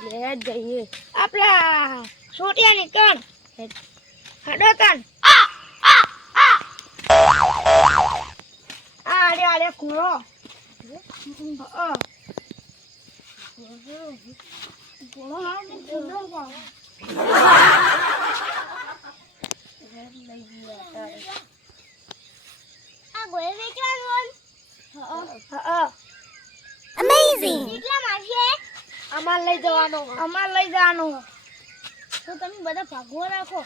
લે જઈએ આપલા છોટિયાની કણ હડો કણ આરે કુરો Amazing. કેટલા મારશે અમાર લઈ જવાનો તો તમે બધા ભાગવો રાખો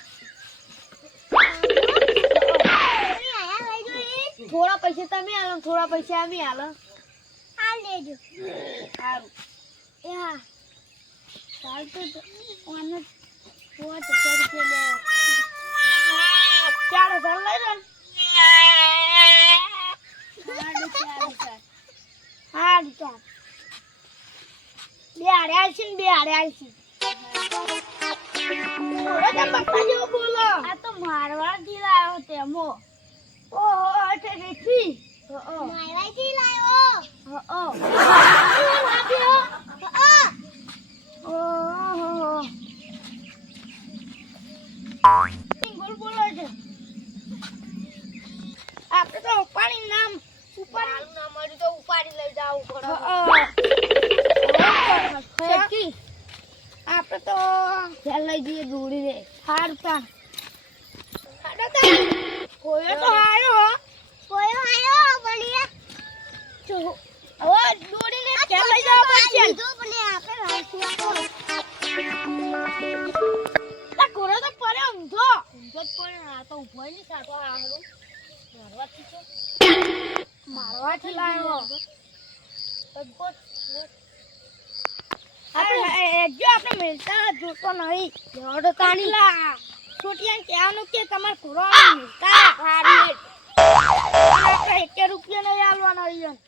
થોડા પૈસા તમે આલો થોડા પૈસા અમે આલો આ લેજો સારું એ હા ચાલ તો ઓને 4000 રૂપિયા લે 4000 લઈ લે હા ચાલ બે આડે આલસી બોલો તો પપ્પા જેવો બોલો આ તો મારવાડથી લાવ્યો તેમો ઓહો એટલે રેખી મારવાડથી લાવ્યો બોલો છે આપણે તો ઉપાડી નામ ઉપાડી ના મળી તો ઉપાડી લઈ જાવું પડે આપણે તો ચાલ લઈ જઈએ દોડી રે હારું તા કોયો તો આયો બલિયા જો હવે દોડીને ચાલ લઈ જાવ પડશે જો બલે આપણે તા કોરો તો પડે ઊંધો જ પડે આ તો ઉભો નહીં સાતો આહરું મારવાથી લાવ્યો આપણે મિલતા જોતો નહીં જોડો કાણીલા છોટિયાને કહેવાનું કે તમારે ઘોડો મિલતા હારી આપણે 1 રૂપિયા નહીં આલવાનો અહીંયા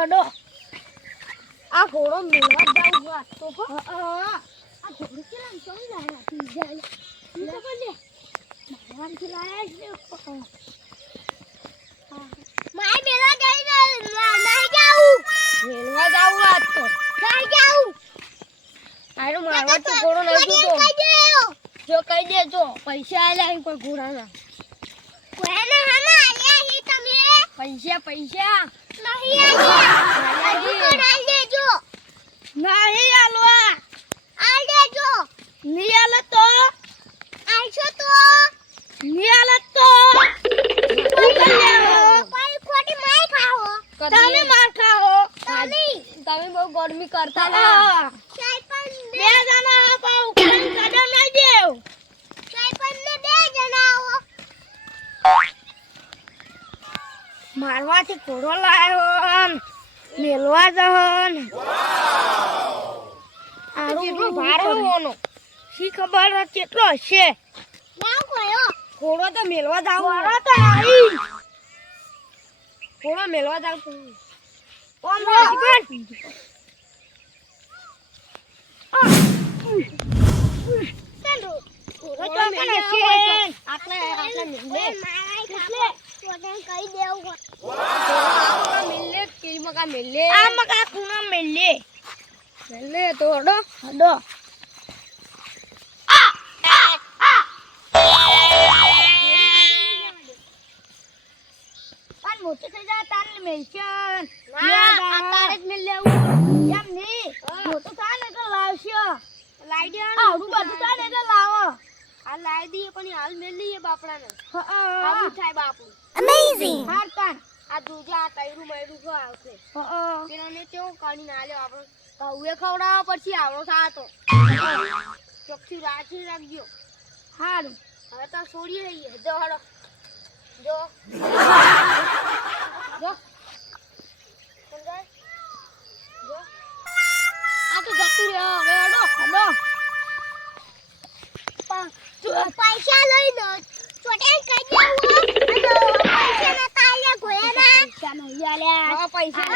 લડો આ ઘોડો મિલવા જાવ વાતો આ ઘોડો કેમ સમજાય રાખી જાય મારવાથી લાયા માય મેલા ગઈ નહીં જાવું આજ તો નહીં જાવું આરો મારવાથી ઘોડો નહીં દૂતો જો કહી દેજો પૈસા આલ્યા કોઈ ઘોડાના કોઈને હાના આલ્યા હી તમે પૈસા નહીં આલ્યા દેજો નહીં આલવા આલ દેજો નહીં આલે તો આલશો તો નહીં આલે તો તમે માર ખાઓ તમે બહુ ગરમી કરતા ના બે જણા પાઉ કદમ નહીં દેવ બે જણા આવો મારવાથી ઘોડો લાવ્યો મેલવા જહન કેટલો ભાર હોવાનો શી ખબર કેટલો હશે ઘોડો તો મેલવા જાવ ઘોડો મેલવા જાવ કોણ મોટી થઈ જાય તારે મેલશન તારે જ મેલ લેવું એમ નહીં મોટું થાય ને તો લાવશો લાઈ દે આવડું બધું થાય ને તો લાવો આ લાઈ દઈએ પણ હાલ મેલ લઈએ બાપડાને આવું થાય બાપુ Amazing. હાર તાન આ દૂજા આ તૈરું મૈરું કો આવશે પેલાને કેવું કાઢી ના લ્યો આપણે કઉએ ખવડાવવા પછી આવડો થાતો ચોખ્ખી રાખી રાખજો હારું હવે તો છોડી રહીએ જો હડો જો આ તો જતું રહ્યો હવે હડો પૈસા લઈ લો છોટે કઈ દેવું પૈસા ના તાલ્યા ગોયાના પૈસા નહીં આલ્યા પૈસા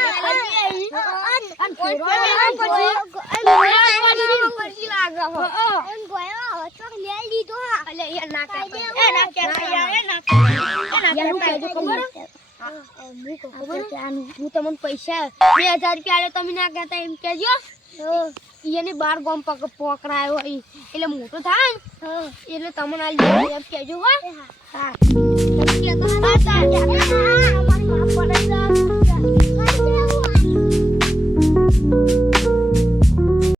પછી લાગે ગોયો ચોક લઈ લીધો એટલે એ ના કે હું તમને પૈસા 2000 રૂપિયા આલે તમે ના કહેતા એમ કહેજો એને 12 ગામ પકડાયો એટલે મોટો થાય ને એટલે તમને આલી દેજો એમ કહેજો. હા તમે કહેતા હતા